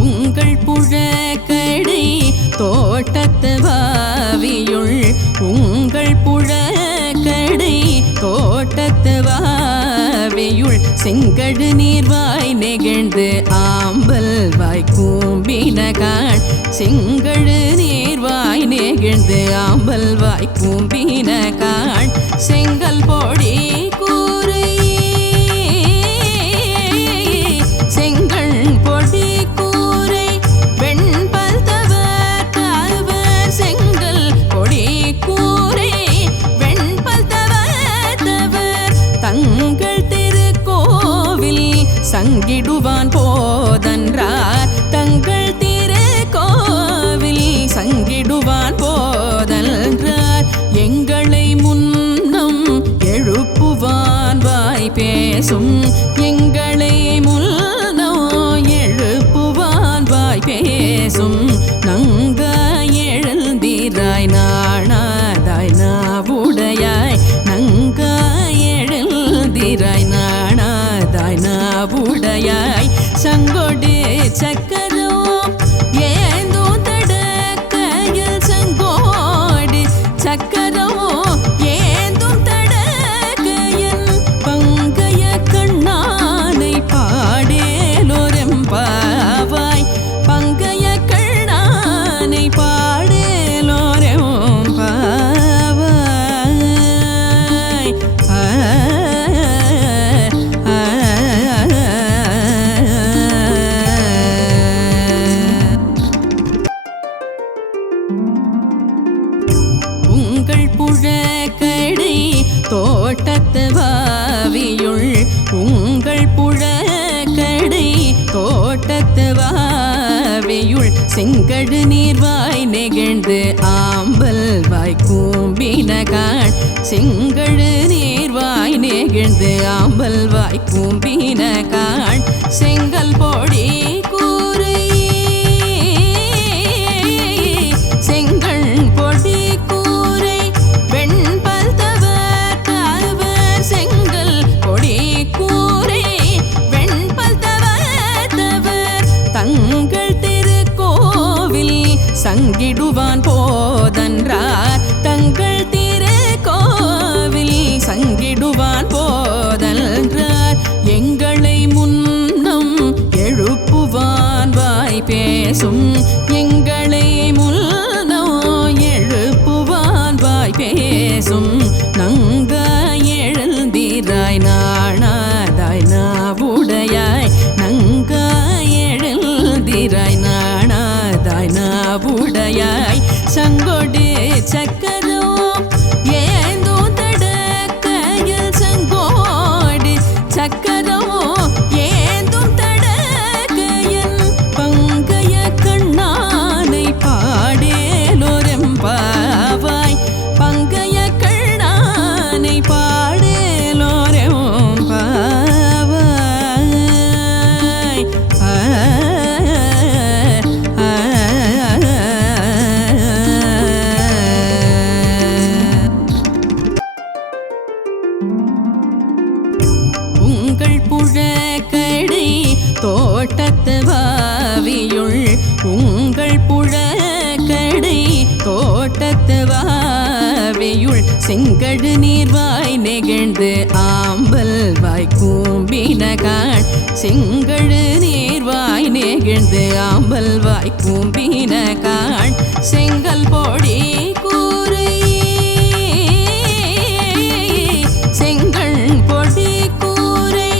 உங்கள் புழக்கடை தோட்டத்து வாவியுள் உங்கள் புழக்கடை தோட்டத்து வாவியுள் செங்கடு நீர்வாய் நெகிழ்ந்து ஆம்பல் வாய் கூம்பினகான் செங்கடு நீர்வாய் நெகிழ்ந்து ஆம்பல் வாய் கூம்பினகான் செங்கல் பொடி கூரை செங்கல் பொடி கூரை வெண்பல் தவர் தவர் செங்கல் பொடி கூரை வெண்பல் தவர் தவர் தங்கள் திருக்கோவில் சங்கிடுவான் போதன்றார் தங்கள் திருக்கோவில் சங்கிடுவான் போதன்றார் எங்களை முன்னம் எழுப்புவான் வாய் பேசும் எங்களை முன்னோ எழுப்புவான் வாய் பேசும் நங்காய் எழுந்திராய் நாணாதாய் நாவுடையாய் நங்காய் எழுந்திராய் நாணாதாய் நாவுடையாய் சங்கொடு சக்கரோ ஏந்தோ தடக்கையில் சங்கோடு சக்கரோ ஏந்தும் தடக்கையில் பங்கைய கண்ணானை பாடேலோரெம்பாவாய் பங்கைய கண்ணானை பாடேலோரெம்பாவாய் உங்கள் புழக்கடை தோட்டத்து வாவியுள் உங்கள் புழக்கடை தோட்டத்து வாவியுள் செங்கடு நீர்வாய் நெகிழ்ந்து ஆம்பல் வாய் கூம்பினகான் செங்கடு நீர்வாய் நெகிழ்ந்து ஆம்பல் வாய் கூம்பினகான் செங்கல் பொடி கூரை செங்கல் பொடி கூரை வெண்பல் தவர் தவர் செங்கல் பொடி கூரை வெண்பல் தவர் தவர் தங்கள் திருக்கோவில் சங்கிடுவான் போதன்றார் தங்கள் திருக்கோவில் சங்கிடுவான் போதன்றார் எங்களை முன்னம் எழுப்புவான் வாய் பேசும் எங்களை முன்னோ எழுப்புவான் வாய் பேசும் நங்காய் எழுந்திராய் நாணாதாய் நாவுடையாய் நங்காய் எழுந்திராய் நாணாதாய் நாவுடையாய் சங்கொடு சக்கரோ ஏந்தோ தடக்கையில் சங்கோடு சக்கரோ ஏந்தும் தடக்கையில் பங்கைய கண்ணானை பாடேலோரெம்பாவாய் பங்கைய கண்ணானை பாடேலோரெம்பாவாய் உங்கள் புழக்கடை தோட்டத்து வாவியுள் உங்கள் புழக்கடை தோட்டத்து வாவியுள் செங்கடு நீர்வாய் நெகிழ்ந்து ஆம்பல் வாய் கூம்பினகான் செங்கடு நீர்வாய் நெகிழ்ந்து ஆம்பல் வாய் கூம்பினகான் செங்கல் பொடி கூரை செங்கல் பொடி கூரை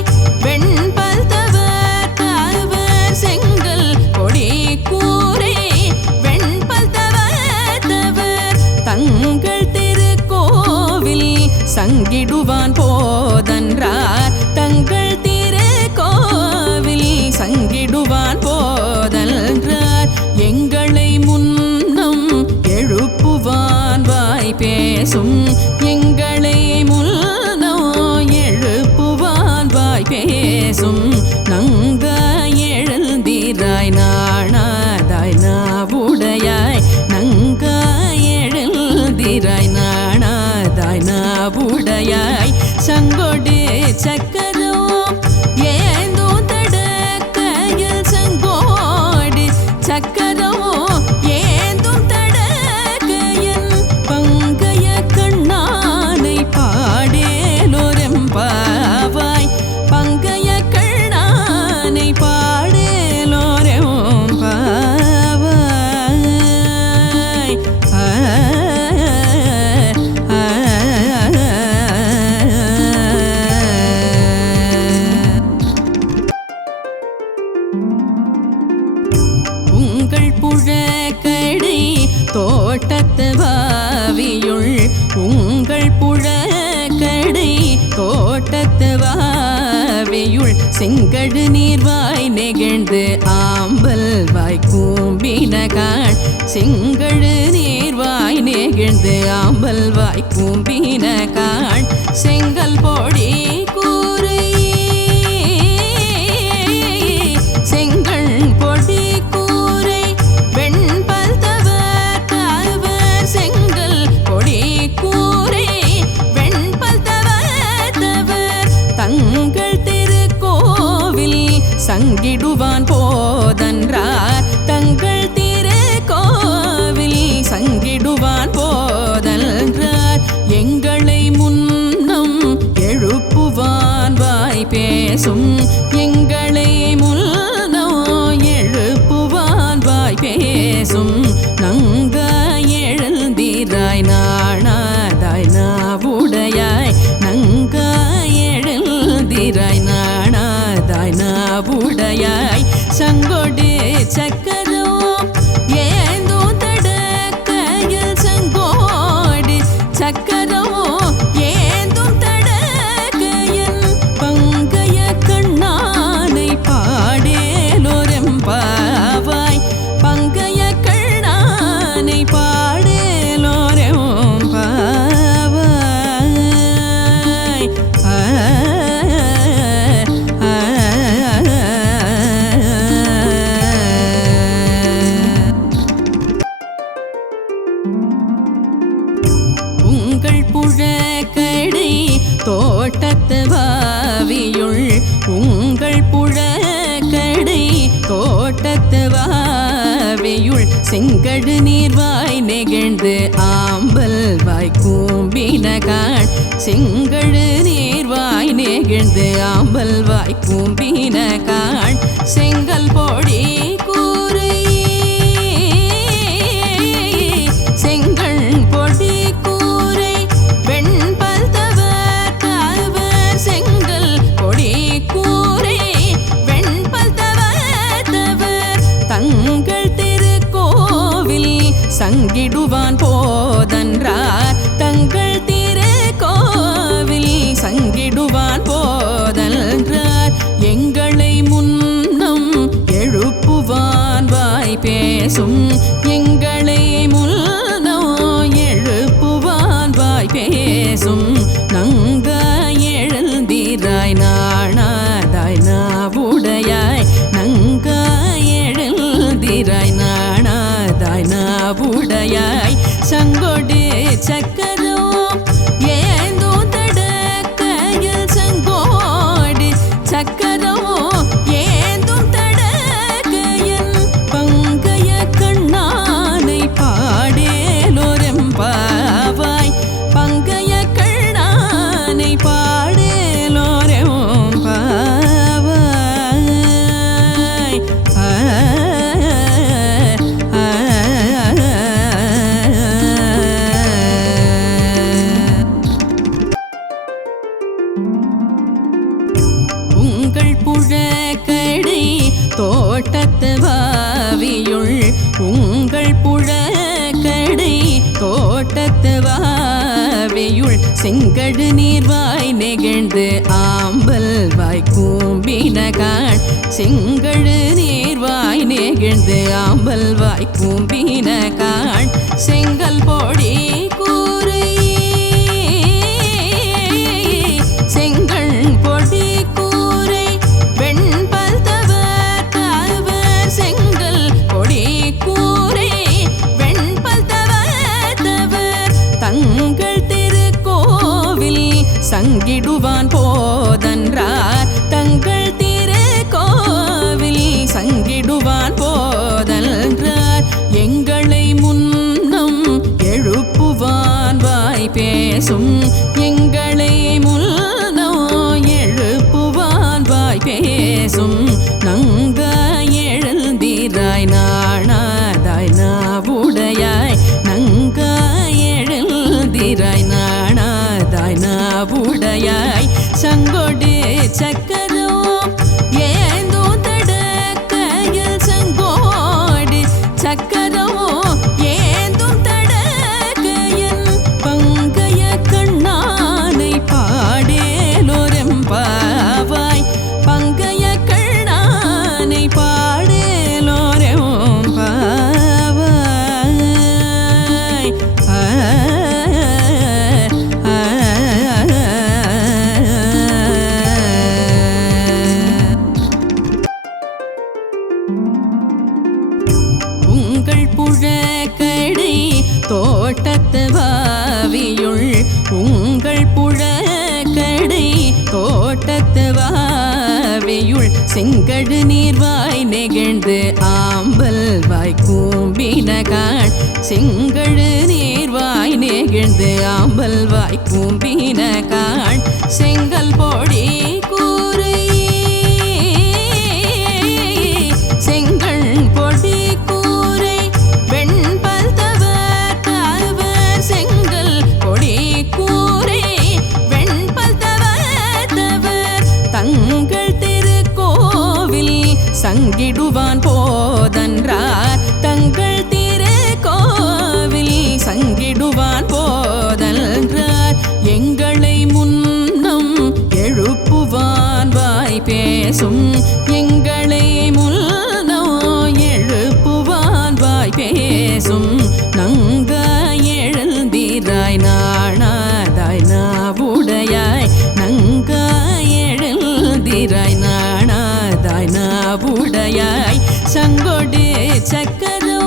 வெண்பல் தவர் தவர் செங்கல் பொடி கூரை வெண்பல் தவர் தவர் தங்கள் திருக்கோவில் சங்கிடுவான் போதன்றார் தங்கள் திருக்கோவில் சங்கிடுவான் போதன்றார் எங்களை முன்னம் எழுப்புவான் வாய் பேசும் எங்களை முன்னோ எழுப்புவான் வாய் பேசும் நங்காய் எழுந்திராய் நாணாதாய் நாவுடையாய் நங்காய் எழுந்திராய் நாணாதாய் நாவுடையாய் சங்கொடு சக்கரோ ஏந்தோ தடக்க தோட்டத்து வாவியுள் உங்கள் புழக்கடை தோட்டத்து வாவியுள் செங்கழு நீர்வாய் நெகிழ்ந்து ஆம்பல் வாய் கூம்பினகாள் செங்கழு நீர்வாய் நெகிழ்ந்து ஆம்பல் வாய் கூம்பினகாள் செங்கல் பொடி கூரை செங்கல் பொடி கூரை வெண்பல் தவர் தவர் செங்கல் பொடி கூரை வெண்பல் தவர் தவர் தங்கள் திருக்கோவில் சங்கிடுவான் போதன்றார் தங்கள் திருக்கோவில் சங்கிடுவான் போதன்றார் எங்களை முன்னம் எழுப்புவான் வாய் பேசும் எங்களை முன்னோ எழுப்புவான் வாய் பேசும் நங்காய் எழுந்திராய் நாணாதாய் நாவுடையாய் நங்காய் எழுந்திராய் நாணாதாய் நாவுடையாய் சங்கொடு சக்கரோ ஏந்தோ தடக்கையில் சங்கோடு சக்கரோ ஏந்தும் தடக்கையில் பங்கைய கண்ணானை பாடேலோரெம்பாவாய் பங்கைய கண்ணானை பாடேலோரெம்பாவாய் உங்கள் புழக்கடை தோட்டத்து வாவியுள் உங்கள் புழக்கடை தோட்டத்து வாவியுள் செங்கழு நீர்வாய் நெகிழ்ந்து ஆம்பல் வாய் கூம்பினகாள் செங்கழு நீர்வாய் நெகிழ்ந்து ஆம்பல் வாய் கூம்பினகாள் செங்கல் பொடி கூரை செங்கல் பொடி கூரை வெண்பல் தவர் தவர் செங்கல் பொடி கூரை வெண்பல் தவர் தவர் தங்கள் திருக்கோவில் சங்கிடுவான் போதன்றார் தங்கள் திருக்கோவில் சங்கிடுவான் போதன்றார் எங்களை முன்னம் எழுப்புவான் வாய் பேசும் எங்களை முன்னோ எழுப்புவான் வாய் பேசும் நங்காய் எழுந்திராய் நாணாதாய் நாவுடையாய் நங்காய் எழுந்திராய் நாணாதாய் நாவுடையாய் சங்கொடு சக்கரோ ஏந்தோ தடக்கையில் சங்கோடு சக்கரோ ஏந்தும் தடக்கையில் பங்கைய கண்ணானை பாடேலோரெம்பாவாய் பங்கைய கண்ணானை பாடேலோரெம்பாவாய் உங்கள் புழக்கடை தோட்டத்து வாவியுள் உங்கள் புழக்கடை தோட்டத்து வாவியுள் செங்கழு நீர்வாய் நெகிழ்ந்து ஆம்பல் வாய் கூம்பினகாள் செங்கழு நீர்வாய் நெகிழ்ந்து ஆம்பல் வாய் கூம்பினகாள் செங்கல் பொடி கூரை செங்கல் பொடி கூரை வெண்பல் தவர் தவர் செங்கல் பொடி கூரை வெண்பல் தவர் தவர் தங்கள் திருக்கோவில் சங்கிடுவான் போதன்றார் தங்கள் திருக்கோவில் சங்கிடுவான் போதன்றார் எங்களை முன்னம் எழுப்புவான் வாய் பேசும் எங்களை முன்னோ எழுப்புவான் வாய் பேசும் நங்காய் எழுந்திராய் நாணாதாய் நாவுடையாய் நங்காய் எழுந்திராய் நாணாதாய் நாவுடையாய் சங்கொடு சக்கரோ ஏந்தோ தடக்கையில் சங்கோடு சக்கரோ ஏந்தோ செங்கழு நீர்வாய் நெகிழ்ந்து ஆம்பல் வாய் கூம்பினகான் செங்கழு நீர்வாய் நெகிழ்ந்து ஆம்பல் வாய் கூம்பினகான் செங்கல் பொடி கூரை செங்கண் பொடி கூரை வெண்பல் தவர் தவர் செங்கல் பொடி கூரை வெண்பல் தவர் தவர் தங்கள் திருக்கோவில் சங்கிடுவான் போதன்றார் தங்கள் திருக்கோவில் சங்கிடுவான் போதன்றார் எங்களை முன்னம் எழுப்புவான் வாய் பேசும் எங்களை முன்னோ எழுப்புவான் வாய் பேசும் நங்காய் எழுந்திராய் நாணாதாய் நாவுடையாய் நங்காய் எழுந்திராய் நாணாதாய் நாவுடையாய் சங்கொடு சக்கரோ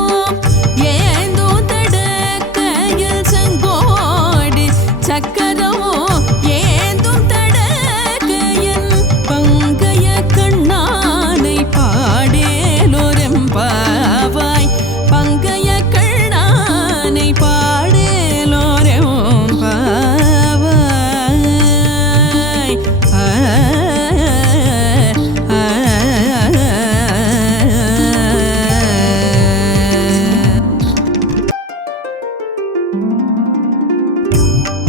ஏந்தோ தடக்கையில் சங்கோடு சக்கரோ ஏந்தும் தடக்கையில் பங்கைய கண்ணானை பாடேலோரெம்பாவாய் பங்கைய கண்ணானை பாடேலோரெம்பாவாய்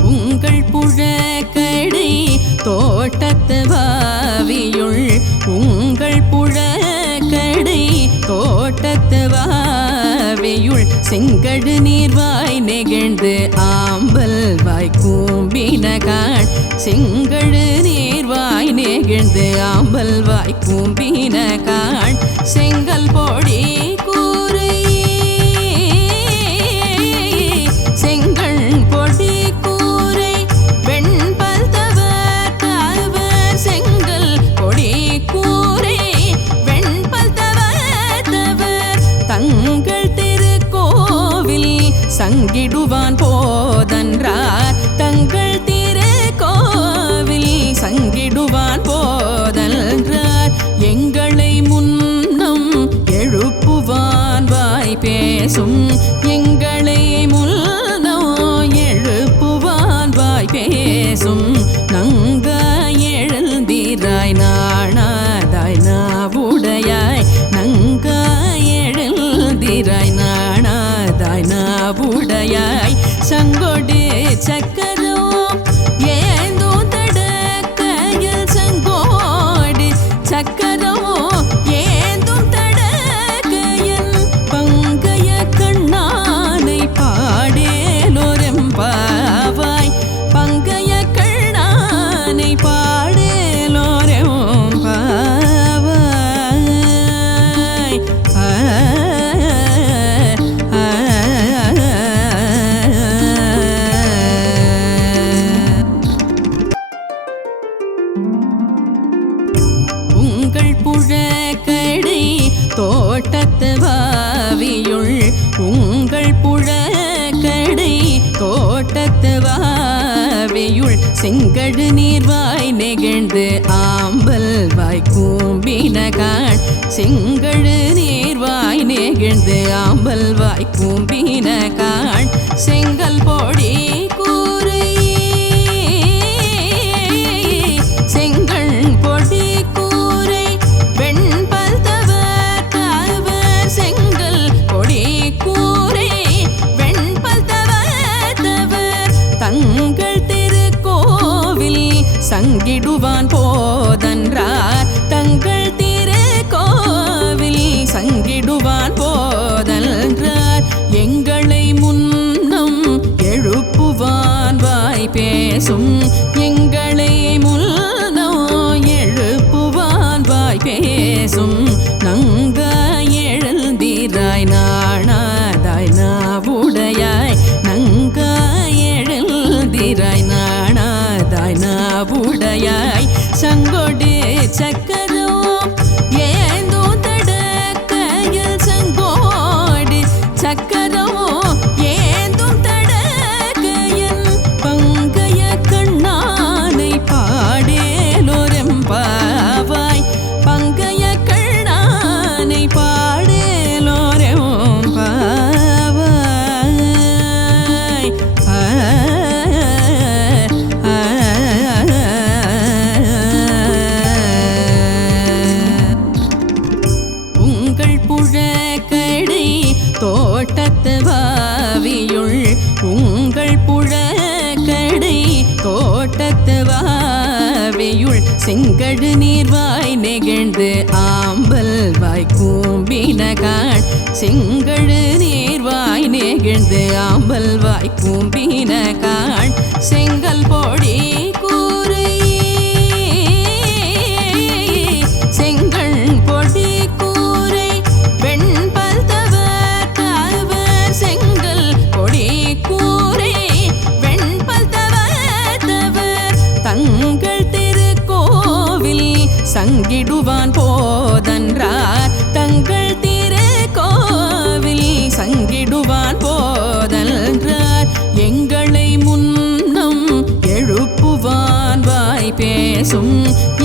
உங்கள் புழக்கடை தோட்டத்து வாவியுள் உங்கள் புழக்கடை தோட்டத்து வாவியுள் செங்கழு நீர்வாய் நெகிழ்ந்து ஆம்பல் வாய் கூம்பினகான் செங்கழு நீர்வாய் நெகிழ்ந்து ஆம்பல் வாய் கூம்பினகான் செங்கல் பொடி கூரை செங்கண் பொடி கூரை வெண்பல் தவர் தவர் செங்கல் பொடி கூரை வெண்பல் தவர் தவர் தங்கள் திருக்கோவில் சங்கிடுவான் போதன்றார் தங்கள் திருக்கோவில் சங்கிடுவான் போதன்றார் எங்களை முன்னம் எழுப்புவான் வாய் பேசும் எங்களை முன்னோ எழுப்புவான் வாய் பேசும் நங்காய் எழுந்திராய் நாணாதாய் நாவுடையாய் நங்காய் எழுந்திராய் நாணாதாய் நாவுடையாய் சங்கொடு சக்கரோ ஏந்தோ தடக்கையில் சங்கோடு சக்கரோ ஏந்தும் தடக்கையில் பங்கைய கண்ணானை பாடேலோரெம்பாவாய் பங்கைய கண்ணானை பாடேலோரெம்பாவாய் உங்கள் புழக்கடை தோட்டத்து வாவியுள் உங்கள் புழக்கடை தோட்டத்து வாவியுள் செங்கழு நீர்வாய் நெகிழ்ந்து ஆம்பல் வாய் கூம்பினகான் செங்கழு நீர்வாய் நெகிழ்ந்து ஆம்பல் வாய் கூம்பினகான் செங்கல் பொடி கூரை செங்கண் பொடி கூரை வெண்பல் தவர் தவர் செங்கல் பொடி கூரை வெண்பல் தவர் தவர் தங்கள் திருக்கோவில் சங்கிடுவான் போதன்றார் தங்கள் திருக்கோவில் சங்கிடுவான் போதன்றார் எங்களை முன்னம் எழுப்புவான் வாய் பேசும் எங்களை முன்னோ எழுப்புவான் வாய் பேசும் நங்காய் எழுந்திராய் நாணாதாய் நாவுடையாய் நங்காய் எழுந்திராய் நாணாதாய் நாவுடையாய் சங்கொடு சக்கரோ ஏந்தோ தடக்கையில் சங்கோடு சக்கரோ ஏந்தும் தடக்கையில் பங்கைய கண்ணானை பாடேலோரெம்பாவாய் பங்கை செங்கழு நீர்வாய் நெகிழ்ந்து ஆம்பல் வாய் கூம்பினகான் செங்கழு நீர்வாய் நெகிழ்ந்து ஆம்பல் வாய் கூம்பினகான் செங்கல் பொடி கூரை செங்கண் பொடி கூரை வெண்பல் தவர் செங்கல் பொடி கூரை வெண்பல் தவர் தங்கள் திருக்கோவில் சங்கிடுவான் போதன்றார் தங்கள் திருக்கோவில் சங்கிடுவான் போதன்றார் எங்களை முன்னம் எழுப்புவான் வாய் பேசும்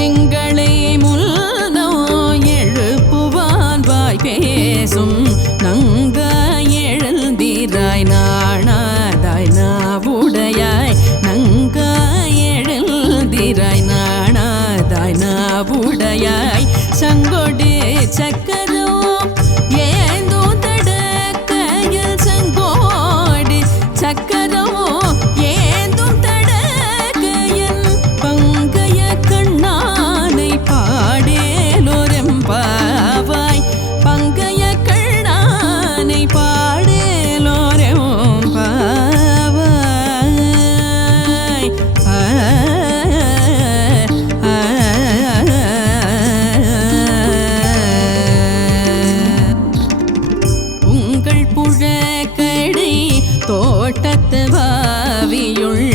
எங்களை முன்னம் எழுப்புவான் வாய் பேசும் நங்க எழுந்திராய் நாணாதாய் நாவுடையாய் நங்க எழுந்திராய் நாணாதாய் நாவுடையாய் சங்கொடு சக்கரோ ஏந்தோ தடக்கையில் சங்கோடு சக்கரோ ஏந்தும் தடக்கையில் பங்கைய கண்ணானை பாடேலோரெம்பாவாய் பங்கைய கண்ணானை பாடேலோரெம்பாவாய் உங்கள் புழக்கடை தோட்டத்து வாவியுள்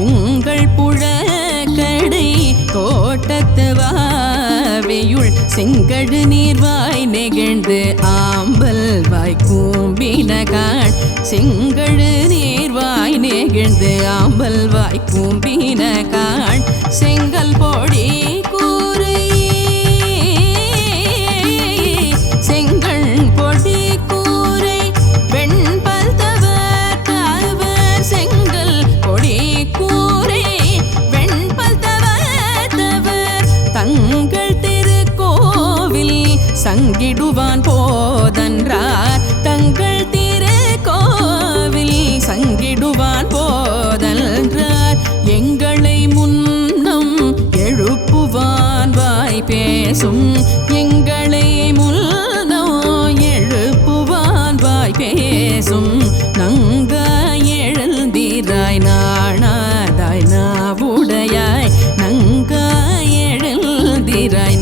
உங்கள் புழக்கடை தோட்டத்து வாவியுள் செங்கழு நீர்வாய் நெகிழ்ந்து ஆம்பல் வாய் கூம்பினகான் செங்கழு நீர்வாய் நெகிழ்ந்து ஆம்பல் வாய் கூம்பினகான் செங்கல் பொடி கூரை செங்கண் பொடி கூரை வெண்பல் தவர் செங்கல் பொடி கூரை வெண்பல் தவர் தங்கள் திருக்கோவில் சங்கிடுவான் போதன்றார் தங்கள் திருக்கோவில் சங்கிடுவான் போதன்றார் எங்களை முன்னம் எழுப்புவான் வாய் பேசும் எங்களை முன்னம் எழுப்புவான் வாய் பேசும் நங்க எழுந்திராய் நாணாதாய் நாவுடையாய் நங்க எழுந்திராய்